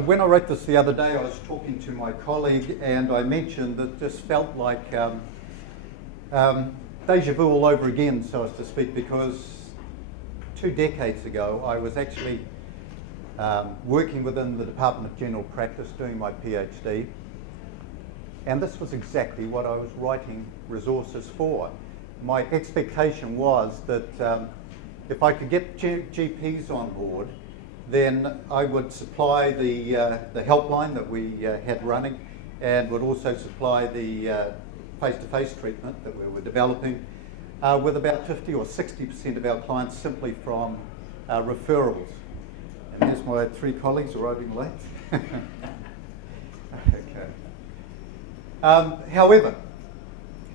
when I wrote this the other day, I was talking to my colleague and I mentioned that this felt like deja vu all over again, so as to speak, because 2 decades ago I was actually working within the Department of General Practice doing my PhD, and this was exactly what I was writing resources for. My expectation was that if I could get GPs on board, then I would supply the helpline that we had running, and would also supply the face-to-face treatment that we were developing, with about 50 or 60% of our clients simply from referrals. And here's my 3 colleagues arriving late. Okay. However,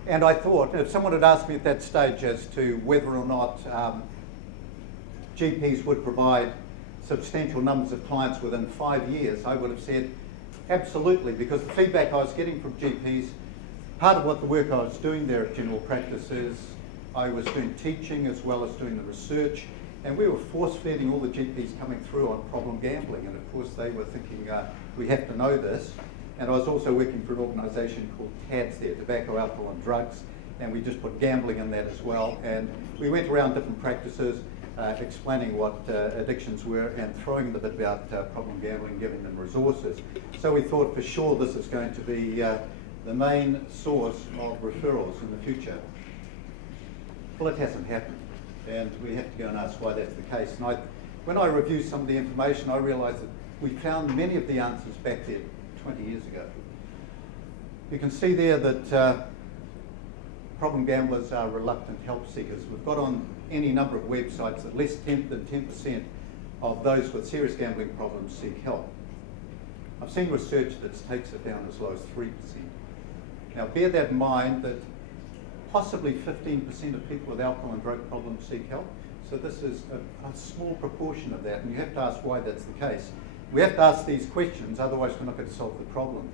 and I thought if someone had asked me at that stage as to whether or not GPs would provide substantial numbers of clients within 5 years, I would have said absolutely, because the feedback I was getting from GPs, part of what the work I was doing there at General Practice is I was doing teaching as well as doing the research, and we were force-feeding all the GPs coming through on problem gambling, and of course they were thinking we have to know this. And I was also working for an organisation called TADS there, Tobacco, Alcohol and Drugs, and we just put gambling in that as well, and we went around different practices explaining what addictions were and throwing the bit about problem gambling, giving them resources. So we thought for sure this is going to be the main source of referrals in the future. Well, it hasn't happened, and we have to go and ask why that's the case. And when I reviewed some of the information, I realised that we found many of the answers back there 20 years ago. You can see there that problem gamblers are reluctant help seekers. We've got on any number of websites that less than 10% of those with serious gambling problems seek help. I've seen research that takes it down as low as 3%. Now bear that in mind that possibly 15% of people with alcohol and drug problems seek help. So this is a small proportion of that, and you have to ask why that's the case. We have to ask these questions, otherwise we're not going to solve the problem.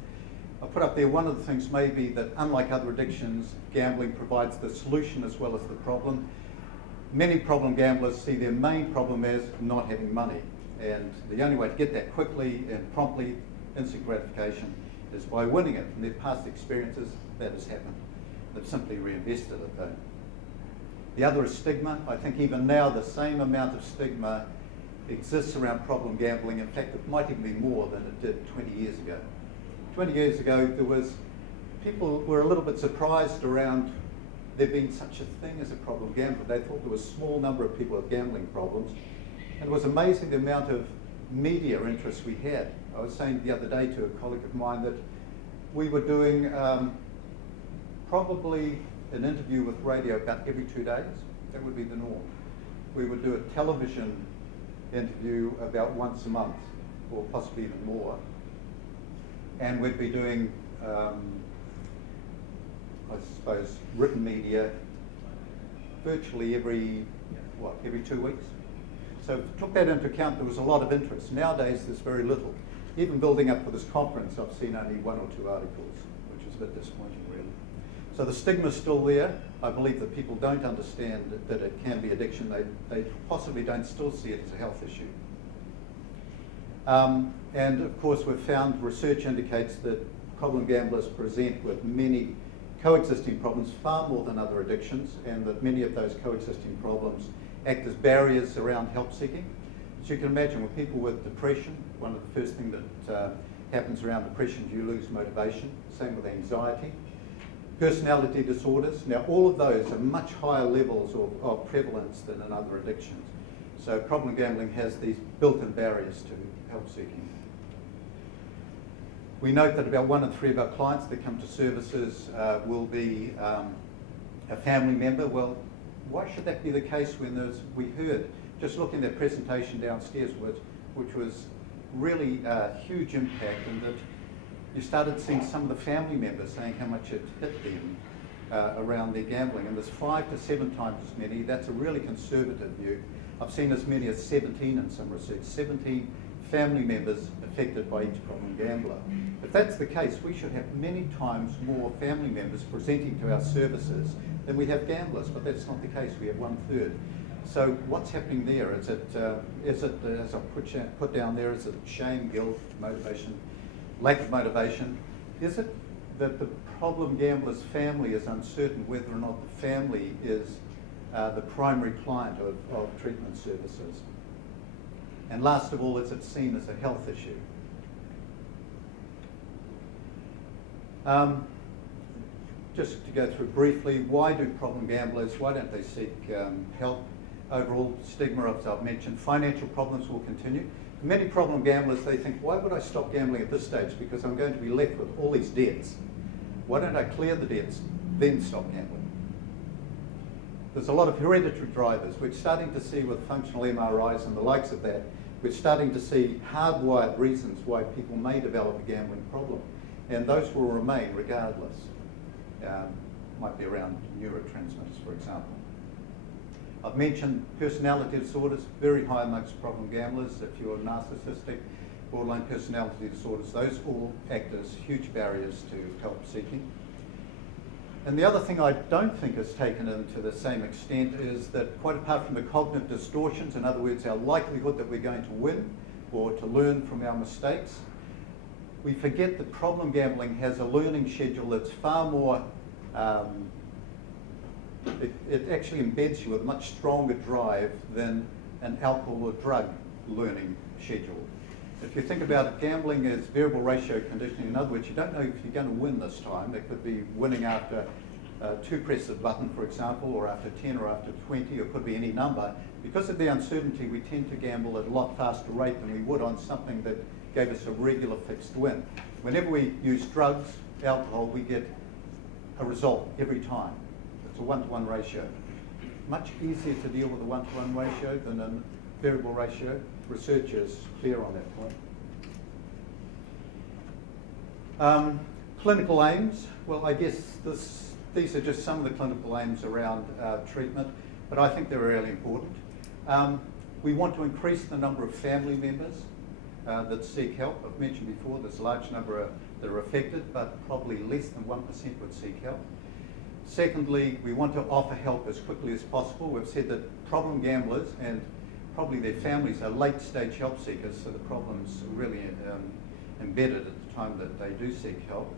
I put up there one of the things may be that unlike other addictions, gambling provides the solution as well as the problem. Many problem gamblers see their main problem as not having money, and the only way to get that quickly and promptly, instant gratification, is by winning it. In their past experiences, that has happened. They've simply reinvested it though. The other is stigma. I think even now the same amount of stigma exists around problem gambling. In fact, it might even be more than it did 20 years ago. 20 years ago, people were a little bit surprised around there being such a thing as a problem gambler. They thought there was a small number of people with gambling problems. And it was amazing the amount of media interest we had. I was saying the other day to a colleague of mine that we were doing probably an interview with radio about every 2 days. That would be the norm. We would do a television interview about once a month, or possibly even more. And we'd be doing, I suppose, written media virtually every 2 weeks. So took that into account, there was a lot of interest. Nowadays, there's very little. Even building up for this conference, I've seen only 1 or 2 articles, which is a bit disappointing, really. So the stigma's still there. I believe that people don't understand that it can be addiction. They possibly don't still see it as a health issue. And of course, we've found research indicates that problem gamblers present with many coexisting problems, far more than other addictions, and that many of those coexisting problems act as barriers around help seeking. So you can imagine with people with depression, one of the first things that happens around depression is you lose motivation. Same with anxiety. Personality disorders. Now all of those are much higher levels of prevalence than in other addictions. So problem gambling has these built-in barriers to help seeking. We note that about 1 in 3 of our clients that come to services will be a family member. Well, why should that be the case when we heard, just looking at that presentation downstairs, which was really a huge impact, and that you started seeing some of the family members saying how much it hit them around their gambling, and there's 5 to 7 times as many. That's a really conservative view. I've seen as many as 17 in some research, 17 family members affected by each problem gambler. If that's the case, we should have many times more family members presenting to our services than we have gamblers, but that's not the case. We have 1/3. So what's happening there? Is it, as I put down there, is it shame, guilt, motivation, lack of motivation? Is it that the problem gambler's family is uncertain whether or not the family is the primary client of treatment services? And last of all, is it seen as a health issue? Just to go through briefly, why do problem gamblers, why don't they seek help? Overall stigma, as I've mentioned, financial problems will continue. For many problem gamblers, they think, why would I stop gambling at this stage? Because I'm going to be left with all these debts. Why don't I clear the debts, then stop gambling? There's a lot of hereditary drivers. We're starting to see with functional MRIs and the likes of that, we're starting to see hardwired reasons why people may develop a gambling problem. And those will remain regardless. Might be around neurotransmitters, for example. I've mentioned personality disorders, very high amongst problem gamblers. If you're narcissistic, borderline personality disorders, those all act as huge barriers to help seeking. And the other thing I don't think is taken into the same extent is that quite apart from the cognitive distortions, in other words, our likelihood that we're going to win or to learn from our mistakes, we forget that problem gambling has a learning schedule that's far more, it actually embeds you with a much stronger drive than an alcohol or drug learning schedule. If you think about it, gambling is variable ratio conditioning. In other words, you don't know if you're going to win this time. It could be winning after 2 presses of a button, for example, or after 10 or after 20, or it could be any number. Because of the uncertainty, we tend to gamble at a lot faster rate than we would on something that gave us a regular fixed win. Whenever we use drugs, alcohol, we get a result every time. It's a 1-to-1 ratio. Much easier to deal with a 1-to-1 ratio than a variable ratio. Research is clear on that point. Clinical aims. Well, I guess these are just some of the clinical aims around treatment, but I think they're really important. We want to increase the number of family members that seek help. I've mentioned before there's a large number that are affected, but probably less than 1% would seek help. Secondly, we want to offer help as quickly as possible. We've said that problem gamblers and probably their families are late-stage help seekers, so the problem's really embedded at the time that they do seek help.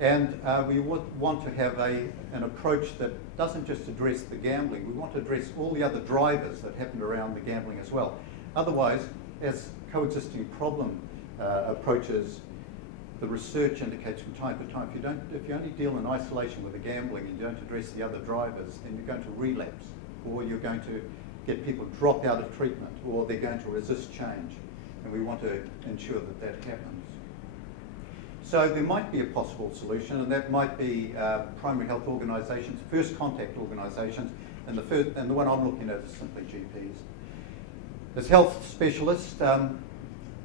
And we want to have an approach that doesn't just address the gambling. We want to address all the other drivers that happen around the gambling as well. Otherwise, as coexisting problem approaches, the research indicates from time to time, if you only deal in isolation with the gambling and you don't address the other drivers, then you're going to relapse, or you're going to get people drop out of treatment, or they're going to resist change. And we want to ensure that that happens. So there might be a possible solution, and that might be primary health organisations, first contact organisations, and the one I'm looking at is simply GPs. As health specialists,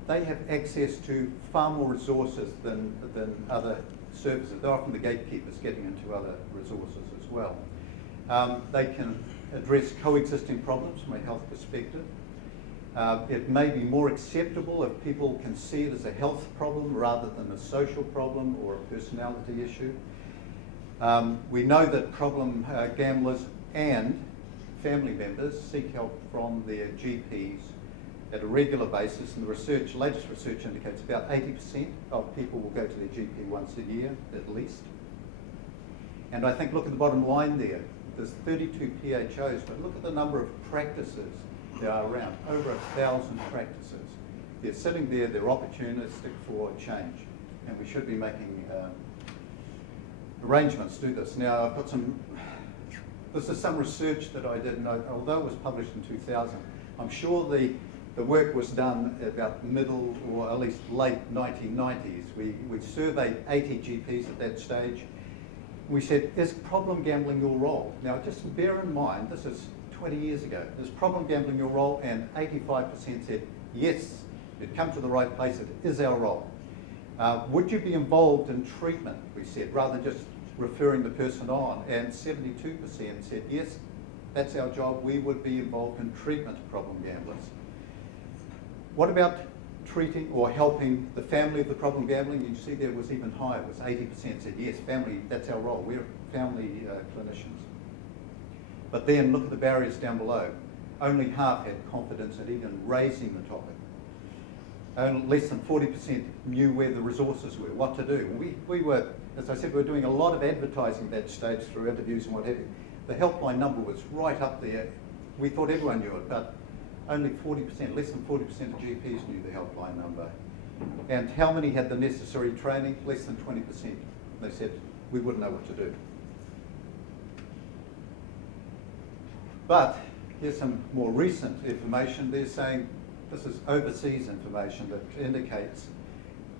they have access to far more resources than other services. They're often the gatekeepers getting into other resources as well. They can address coexisting problems from a health perspective. It may be more acceptable if people can see it as a health problem rather than a social problem or a personality issue. We know that problem gamblers and family members seek help from their GPs at a regular basis, and the latest research indicates about 80% of people will go to their GP once a year at least. And I think, look at the bottom line there. There's 32 PHOs, but look at the number of practices there are around, over 1,000 practices. They're sitting there, they're opportunistic for change, and we should be making arrangements to do this. Now, I've got this is some research that I did, and although it was published in 2000, I'm sure the work was done about middle or at least late 1990s. We surveyed 80 GPs at that stage. We said, is problem gambling your role? Now, just bear in mind, this is 20 years ago. Is problem gambling your role? And 85% said, yes, you've come to the right place, it is our role. Would you be involved in treatment, we said, rather than just referring the person on? And 72% said, yes, that's our job, we would be involved in treatment of problem gamblers. What about treating or helping the family of the problem gambling? You see there was even higher, it was 80% said, yes, family, that's our role, we're family clinicians. But then look at the barriers down below. only half had confidence in even raising the topic. Only less than 40% knew where the resources were, what to do. We were, as I said, we were doing a lot of advertising at that stage through interviews and what have you. The helpline number was right up there. We thought everyone knew it, but only 40%, less than 40% of GPs knew the helpline number. And how many had the necessary training? Less than 20%. They said, we wouldn't know what to do. But here's some more recent information. They're saying, this is overseas information that indicates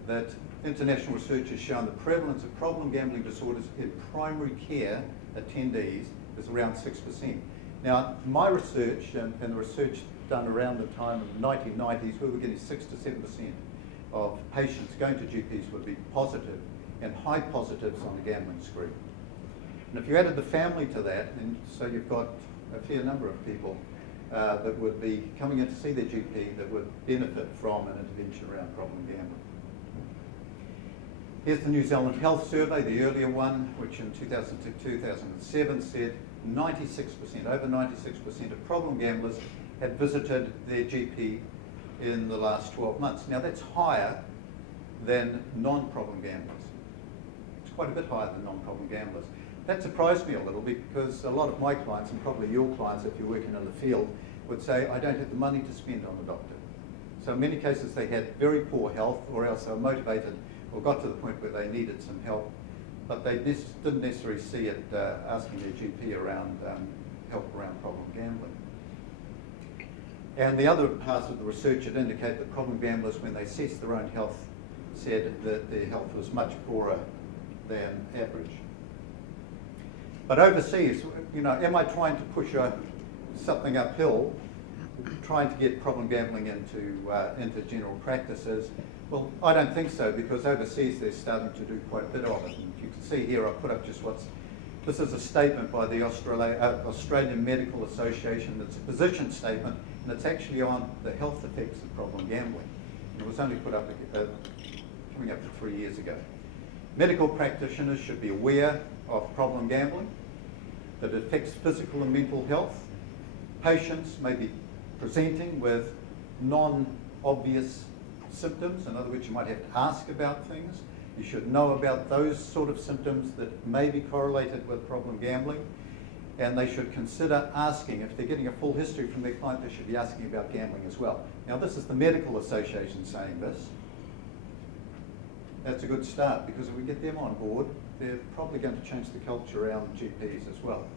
that international research has shown the prevalence of problem gambling disorders in primary care attendees is around 6%. Now, my research and the research done around the time of the 1990s, we were getting 6 to 7% of patients going to GPs would be positive and high positives on the gambling screen. And if you added the family to that, and so you've got a fair number of people that would be coming in to see their GP that would benefit from an intervention around problem gambling. Here's the New Zealand Health Survey, the earlier one, which in 2006-2007 said 96%, over 96% of problem gamblers had visited their GP in the last 12 months. Now that's higher than non-problem gamblers. It's quite a bit higher than non-problem gamblers. That surprised me a little because a lot of my clients, and probably your clients if you're working in the field, would say, I don't have the money to spend on the doctor. So in many cases they had very poor health, or else they were motivated or got to the point where they needed some help, but they didn't necessarily see it asking their GP around help around problem gambling. And the other parts of the research that indicate that problem gamblers, when they assessed their own health, said that their health was much poorer than average. But overseas, you know, am I trying to push something uphill, trying to get problem gambling into general practices? Well, I don't think so, because overseas they're starting to do quite a bit of it. And you can see here I've put up just this is a statement by the Australian Medical Association. It's a position statement, and it's actually on the health effects of problem gambling. It was only put up coming up to 3 years ago. Medical practitioners should be aware of problem gambling, that it affects physical and mental health. Patients may be presenting with non-obvious symptoms. In other words, you might have to ask about things. You should know about those sort of symptoms that may be correlated with problem gambling. And they should consider asking, if they're getting a full history from their client, they should be asking about gambling as well. Now, this is the Medical Association saying this. That's a good start, because if we get them on board, they're probably going to change the culture around GPs as well.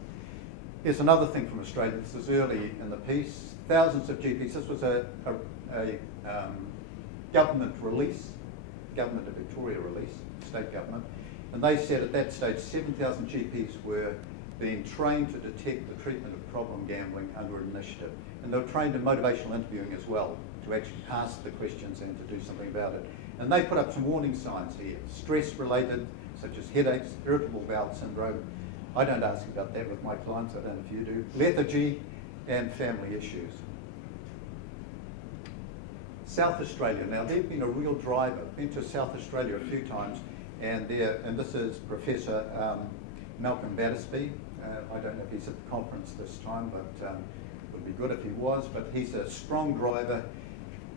Here's another thing from Australia. This is early in the piece. Thousands of GPs. This was a government release, Government of Victoria release, state government, and they said at that stage 7,000 GPs were being trained to detect the treatment of problem gambling under an initiative. And they were trained in motivational interviewing as well, to actually ask the questions and to do something about it. And they put up some warning signs here. Stress-related, such as headaches, irritable bowel syndrome. I don't ask about that with my clients, I don't know if you do. Lethargy and family issues. South Australia, now they've been a real driver. Been to South Australia a few times, and this is Professor Malcolm Battersby. I don't know if he's at the conference this time, but it would be good if he was. But he's a strong driver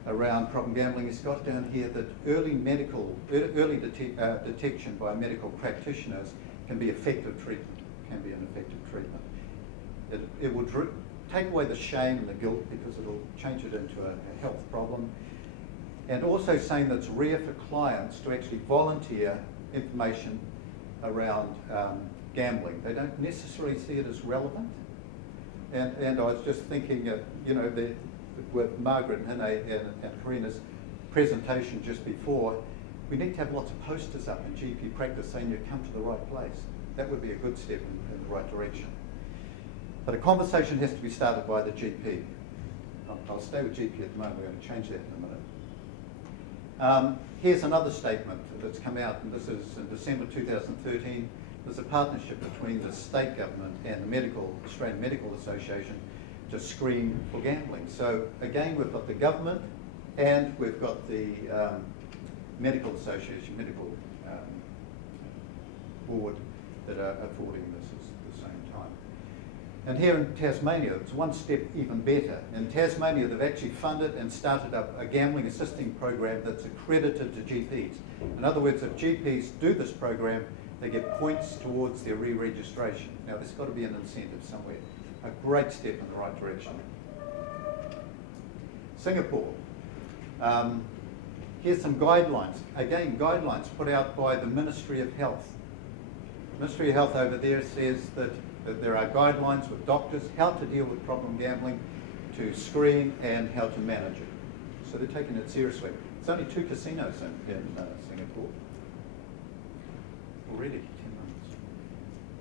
around problem gambling. He's got down here that early detection by medical practitioners can be effective treatment. Can be an effective treatment. It will take away the shame and the guilt, because it'll change it into a health problem. And also saying that it's rare for clients to actually volunteer information around gambling. They don't necessarily see it as relevant. And I was just thinking, you know, with Margaret and Karina's presentation just before, we need to have lots of posters up in GP practice saying you come to the right place. That would be a good step in the right direction. But a conversation has to be started by the GP. I'll stay with GP at the moment, we're going to change that in a minute. Here's another statement that's come out, and this is in December 2013. There's a partnership between the state government and the Australian Medical Association to screen for gambling. So again, we've got the government and we've got the Medical Association, Medical Board that are affording this at the same time. And here in Tasmania, it's one step even better. In Tasmania, they've actually funded and started up a gambling assisting program that's accredited to GPs. In other words, if GPs do this program, they get points towards their re-registration. Now, there's got to be an incentive somewhere. A great step in the right direction. Singapore. Here's some guidelines. Again, guidelines put out by the Ministry of Health. The Ministry of Health over there says that there are guidelines with doctors how to deal with problem gambling, to screen, and how to manage it. So they're taking it seriously. There's only 2 casinos in Singapore. Already,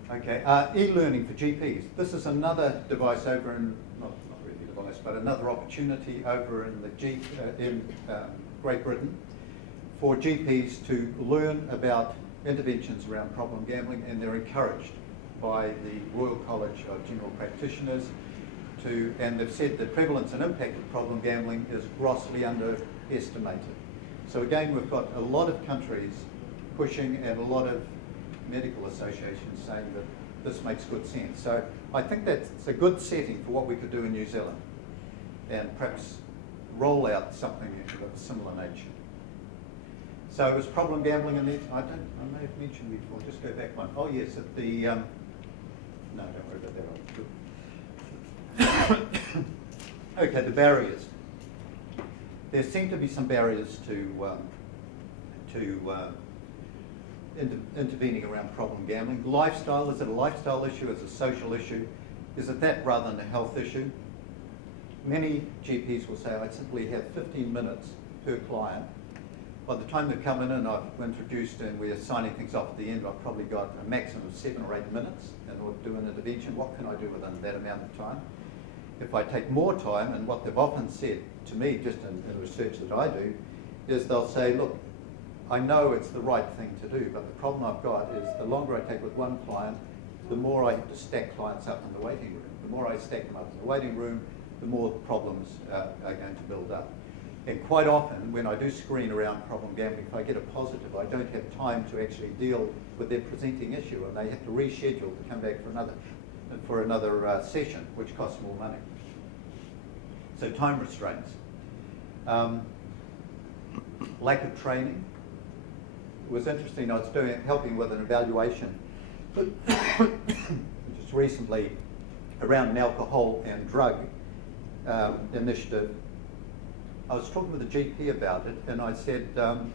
10 months. Okay, e-learning for GPs. This is another device over in, not really a device, but another opportunity over in Great Britain for GPs to learn about interventions around problem gambling, and they're encouraged by the Royal College of General Practitioners and they've said the prevalence and impact of problem gambling is grossly underestimated. So again, we've got a lot of countries pushing and a lot of medical associations saying that this makes good sense. So I think that's a good setting for what we could do in New Zealand and perhaps roll out something of a similar nature. So it was problem gambling in the, I may have mentioned before, just go back one. Oh yes, at the, no, don't worry about that. Okay, the barriers. There seem to be some barriers to intervening around problem gambling. Lifestyle, is it a lifestyle issue? Is it a social issue? Is it that rather than a health issue? Many GPs will say, I simply have 15 minutes per client. By the time they're coming in, I've introduced and we're signing things off at the end, I've probably got a maximum of 7 or 8 minutes in order to do an intervention. What can I do within that amount of time? If I take more time, and what they've often said to me, just in the research that I do, is they'll say, look, I know it's the right thing to do, but the problem I've got is the longer I take with one client, the more I have to stack clients up in the waiting room. The more I stack them up in the waiting room, the more problems are going to build up. And quite often, when I do screen around problem gambling, if I get a positive, I don't have time to actually deal with their presenting issue, and they have to reschedule to come back for another session, which costs more money. So time restraints. Lack of training. It was interesting, I was helping with an evaluation just recently around an alcohol and drug initiative. I was talking with a GP about it, and I said, do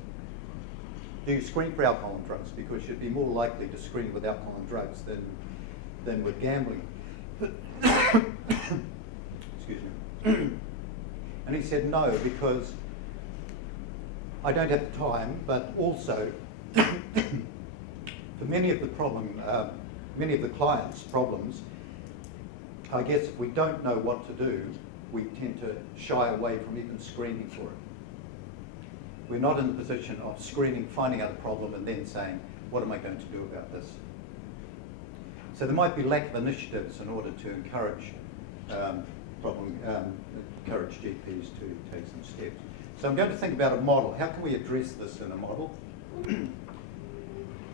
you screen for alcohol and drugs? Because you'd be more likely to screen with alcohol and drugs than with gambling. Excuse me. And he said, no, because I don't have the time, but also for many of the clients' problems, I guess if we don't know what to do, we tend to shy away from even screening for it. We're not in the position of screening, finding out a problem, and then saying, what am I going to do about this? So there might be lack of initiatives in order to encourage encourage GPs to take some steps. So I'm going to think about a model. How can we address this in a model?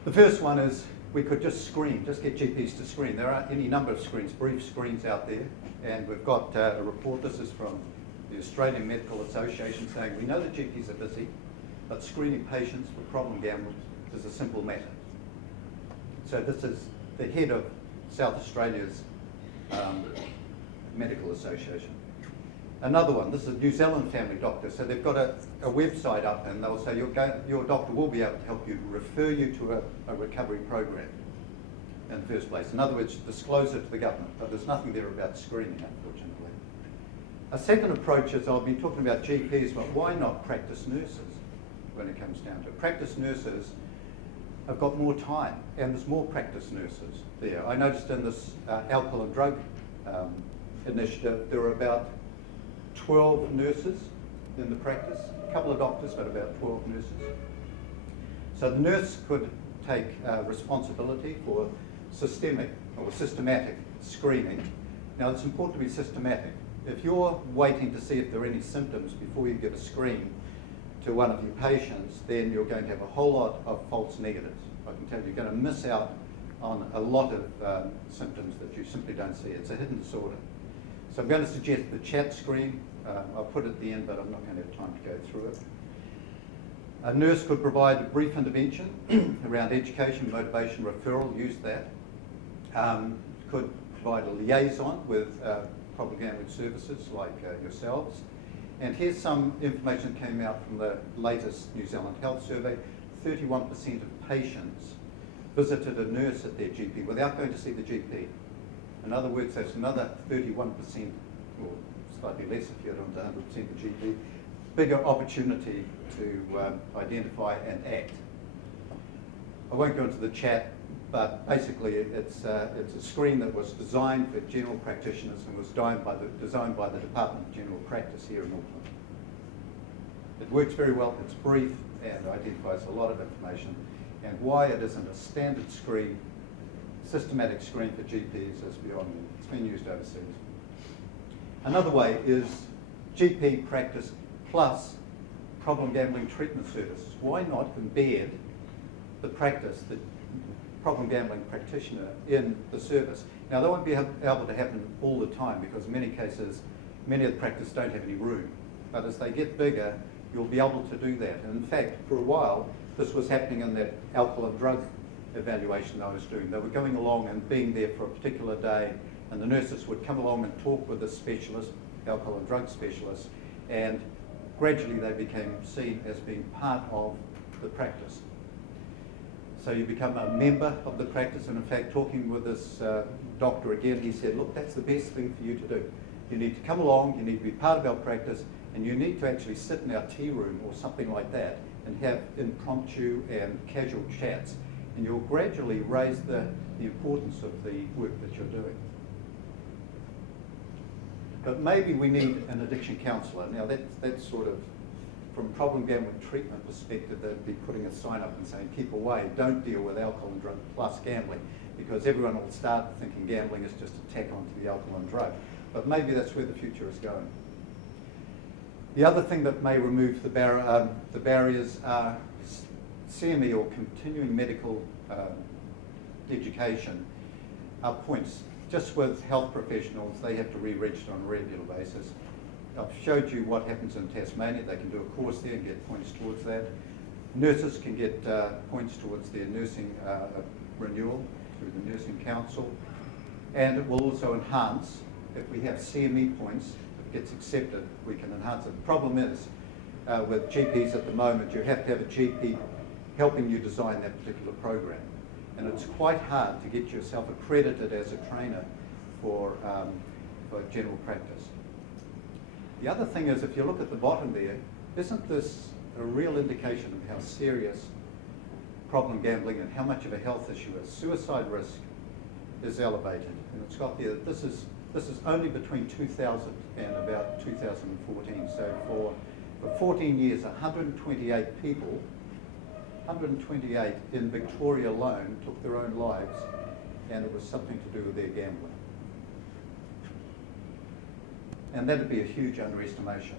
The first one is we could just screen, just get GPs to screen. There are any number of screens, brief screens out there, and we've got a report. This is from the Australian Medical Association saying we know that GPs are busy, but screening patients for problem gambling is a simple matter. So this is the head of South Australia's Medical Association. Another one, this is a New Zealand family doctor, so they've got a website up, and they'll say your doctor will be able to help you, refer you to a recovery program in the first place. In other words, disclose it to the government, but there's nothing there about screening, unfortunately. A second approach is, I've been talking about GPs, but why not practice nurses when it comes down to it? Practice nurses have got more time, and there's more practice nurses there. I noticed in this alcohol and drug initiative, there are about 12 nurses in the practice, a couple of doctors, but about 12 nurses. So the nurse could take responsibility for systemic or systematic screening. Now it's important to be systematic. If you're waiting to see if there are any symptoms before you give a screen to one of your patients, then you're going to have a whole lot of false negatives. I can tell you, you're going to miss out on a lot of symptoms that you simply don't see. It's a hidden disorder. So I'm going to suggest the chat screen. I'll put it at the end, but I'm not going to have time to go through it. A nurse could provide a brief intervention around education, motivation, referral, use that. Could provide a liaison with problem gambling services like yourselves. And here's some information that came out from the latest New Zealand Health Survey. 31% of patients visited a nurse at their GP without going to see the GP. In other words, that's another 31%, or slightly less if you're on 100% the GP, bigger opportunity to identify and act. I won't go into the chat, but basically it's a screen that was designed for general practitioners and was designed by the Department of General Practice here in Auckland. It works very well, it's brief and identifies a lot of information, and why it isn't a standard screen, systematic screen for GPs is beyond me. It's been used overseas. Another way is GP practice plus problem gambling treatment services. Why not embed the practice, the problem gambling practitioner in the service? Now, that won't be able to happen all the time because in many cases, many of the practices don't have any room. But as they get bigger, you'll be able to do that. And in fact, for a while, this was happening in that alcohol and drug evaluation I was doing. They were going along and being there for a particular day, and the nurses would come along and talk with the specialist, alcohol and drug specialist, and gradually they became seen as being part of the practice. So you become a member of the practice, and in fact, talking with this doctor again, he said, look, that's the best thing for you to do. You need to come along, you need to be part of our practice, and you need to actually sit in our tea room or something like that and have impromptu and casual chats, and you'll gradually raise the importance of the work that you're doing. But maybe we need an addiction counsellor. Now that's sort of, from problem gambling treatment perspective, they'd be putting a sign up and saying, keep away, don't deal with alcohol and drug plus gambling, because everyone will start thinking gambling is just a tack onto the alcohol and drug. But maybe that's where the future is going. The other thing that may remove the barriers are CME, or continuing medical education, are points. Just with health professionals, they have to re-register on a regular basis. I've showed you what happens in Tasmania. They can do a course there and get points towards that. Nurses can get points towards their nursing renewal through the Nursing Council. And it will also enhance, if we have CME points, if it gets accepted, we can enhance it. The problem is, with GPs at the moment, you have to have a GP helping you design that particular program. And it's quite hard to get yourself accredited as a trainer for general practice. The other thing is, if you look at the bottom there, isn't this a real indication of how serious problem gambling and how much of a health issue is? Suicide risk is elevated, and it's got there. This is only between 2000 and about 2014. So for 14 years, 128 people, 128 in Victoria alone took their own lives, and it was something to do with their gambling. And that would be a huge underestimation.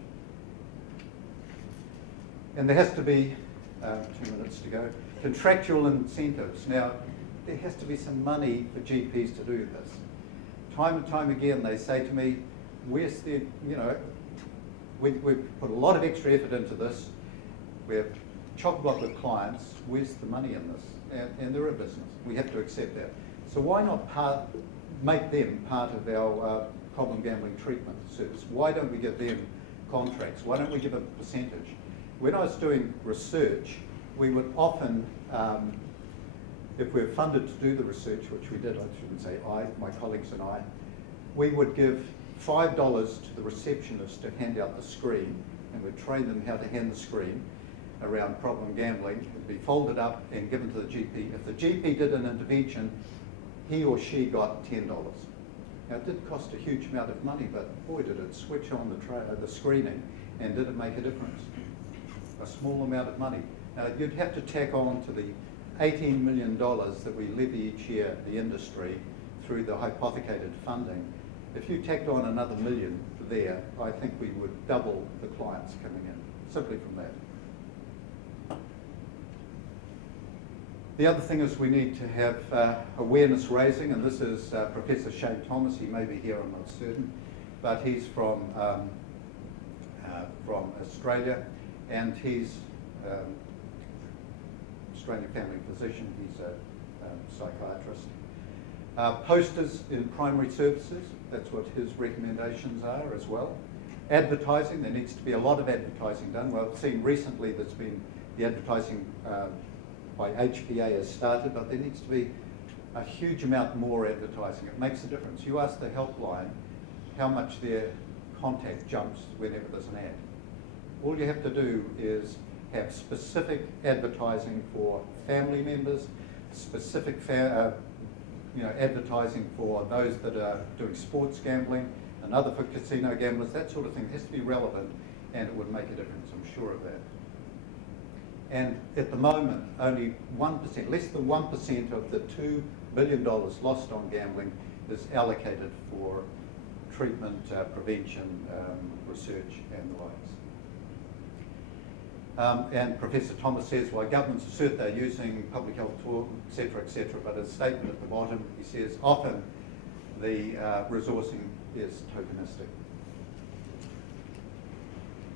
And there has to be, 2 minutes to go, contractual incentives. Now, there has to be some money for GPs to do this. Time and time again, they say to me, where's the, we've put a lot of extra effort into this. We're chock-a-block with clients. Where's the money in this? And they're a business. We have to accept that. So why not make them part of our problem gambling treatment service? Why don't we give them contracts? Why don't we give a percentage? When I was doing research, we would often, if we were funded to do the research, which we did, I shouldn't say I, my colleagues and I, we would give $5 to the receptionist to hand out the screen, and we'd train them how to hand the screen around problem gambling. It would be folded up and given to the GP. If the GP did an intervention, he or she got $10. Now, it did cost a huge amount of money, but boy, did it switch on the screening, and did it make a difference? A small amount of money. Now, you'd have to tack on to the $18 million that we levy each year, the industry, through the hypothecated funding. If you tacked on another $1 million there, I think we would double the clients coming in, simply from that. The other thing is we need to have awareness raising, and this is Professor Shane Thomas. He may be here, I'm not certain, but he's from Australia, and he's Australian family physician. He's a psychiatrist. Posters in primary services, that's what his recommendations are as well. Advertising, there needs to be a lot of advertising done. Well, I've seen recently there's been the advertising by HPA has started, but there needs to be a huge amount more advertising. It makes a difference. You ask the helpline how much their contact jumps whenever there's an ad. All you have to do is have specific advertising for family members, specific advertising for those that are doing sports gambling, another for casino gamblers, that sort of thing. It has to be relevant, and it would make a difference, I'm sure of that. And at the moment, only 1%, less than 1% of the $2 billion lost on gambling is allocated for treatment, prevention, research, and the likes. And Professor Thomas says, why governments assert they're using public health tools, etc., but his statement at the bottom, he says, often the resourcing is tokenistic.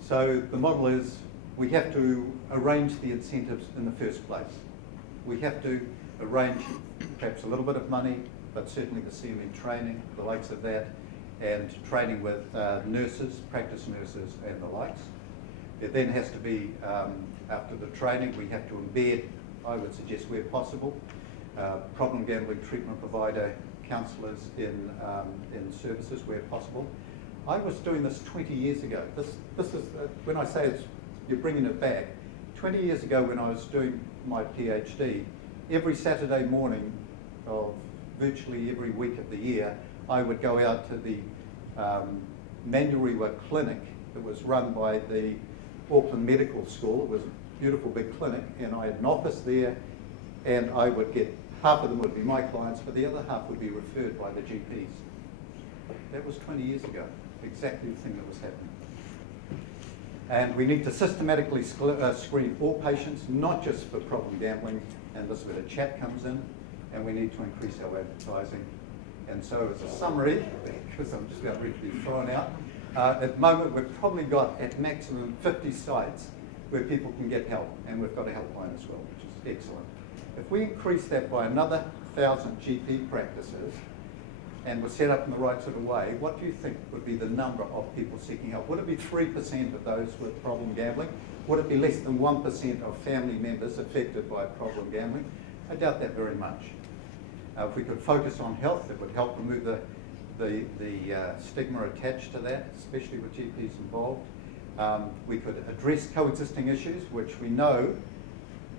So the model is, we have to arrange the incentives in the first place. We have to arrange perhaps a little bit of money, but certainly the CME training, the likes of that, and training with nurses, practice nurses, and the likes. It then has to be, after the training, we have to embed, I would suggest where possible, problem gambling treatment provider, counsellors in services where possible. I was doing this 20 years ago. This is, when I say it's, you're bringing it back, 20 years ago when I was doing my PhD, every Saturday morning of virtually every week of the year, I would go out to the Manurewa clinic that was run by the Auckland Medical School. It was a beautiful big clinic, and I had an office there, and I would get, half of them would be my clients, but the other half would be referred by the GPs. That was 20 years ago, exactly the thing that was happening. And we need to systematically screen all patients, not just for problem gambling, and this is where the chat comes in, and we need to increase our advertising. And so as a summary, because I'm just about ready to be thrown out, at the moment we've probably got at maximum 50 sites where people can get help, and we've got a helpline as well, which is excellent. If we increase that by another 1,000 GP practices, and we're set up in the right sort of way, what do you think would be the number of people seeking help? Would it be 3% of those with problem gambling? Would it be less than 1% of family members affected by problem gambling? I doubt that very much. If we could focus on health, it would help remove the stigma attached to that, especially with GPs involved. We could address coexisting issues, which we know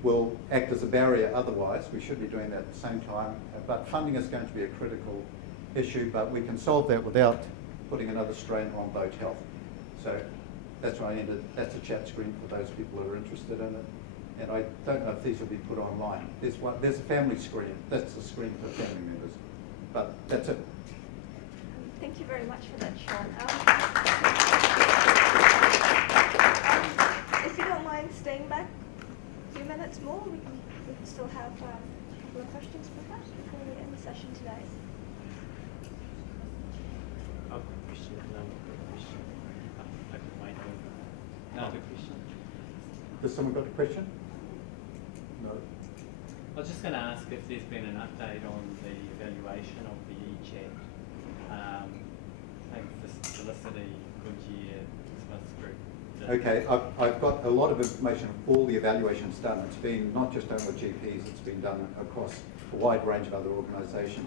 will act as a barrier otherwise. We should be doing that at the same time, but funding is going to be a critical issue, but we can solve that without putting another strain on boat health. So that's why I ended. That's a chat screen for those people who are interested in it. And I don't know if these will be put online. There's a family screen. That's a screen for family members. But that's it. Thank you very much for that, Sean. If you don't mind staying back a few minutes more, we can still have a couple of questions perhaps before we end the session today. Another question. Has someone got a question? No. I was just going to ask if there's been an update on the evaluation of the e-chat. I think the Felicity, Goodyear, Smith Group. Okay, I've got a lot of information of all the evaluations done. It's been not just done with GPs, it's been done across a wide range of other organisations.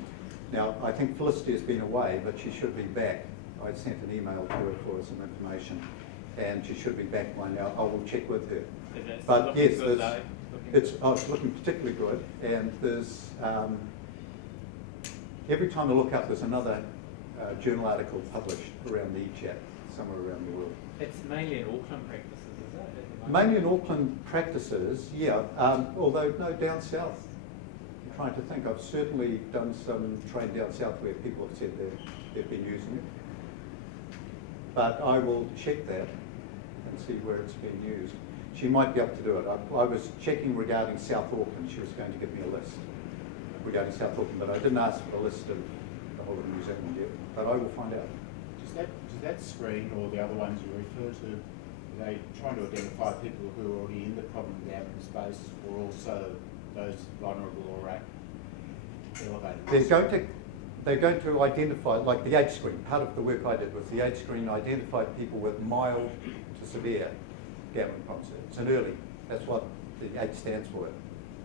Now, I think Felicity has been away, but she should be back. I sent an email to her for some information, and she should be back by now. I will check with her. But yes, it's looking particularly good, and there's every time I look up, there's another journal article published around the e-chat somewhere around the world. It's mainly in Auckland practices, is it? Mainly in Auckland practices, yeah. Although no, down south. I'm trying to think. I've certainly done some training down south where people have said they've been using it. But I will check that and see where it's being used. she might be able to do it. I was checking regarding South Auckland. She was going to give me a list regarding South Auckland, but I didn't ask for the list of the whole of New Zealand yet, but I will find out. Does that screen or the other ones you refer to, are they trying to identify people who are already in the problem of the Abacus space, or also those vulnerable or at elevated? They're going to identify, like the age screen. Part of the work I did was the age screen identified people with mild to severe gambling problems. It's an early, that's what the H stands for,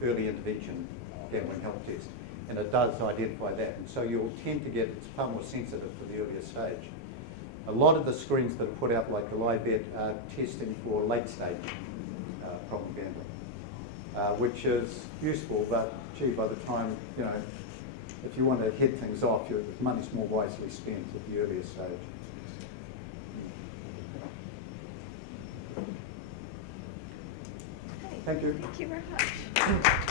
early intervention gambling health test. And it does identify that. And so you'll tend to get, it's far more sensitive for the earlier stage. A lot of the screens that are put out, like the LIBET, are testing for late stage problem gambling, which is useful, but gee, by the time, you know, if you want to head things off, your money's more wisely spent at the earlier stage. Okay. Thank you. Thank you very much.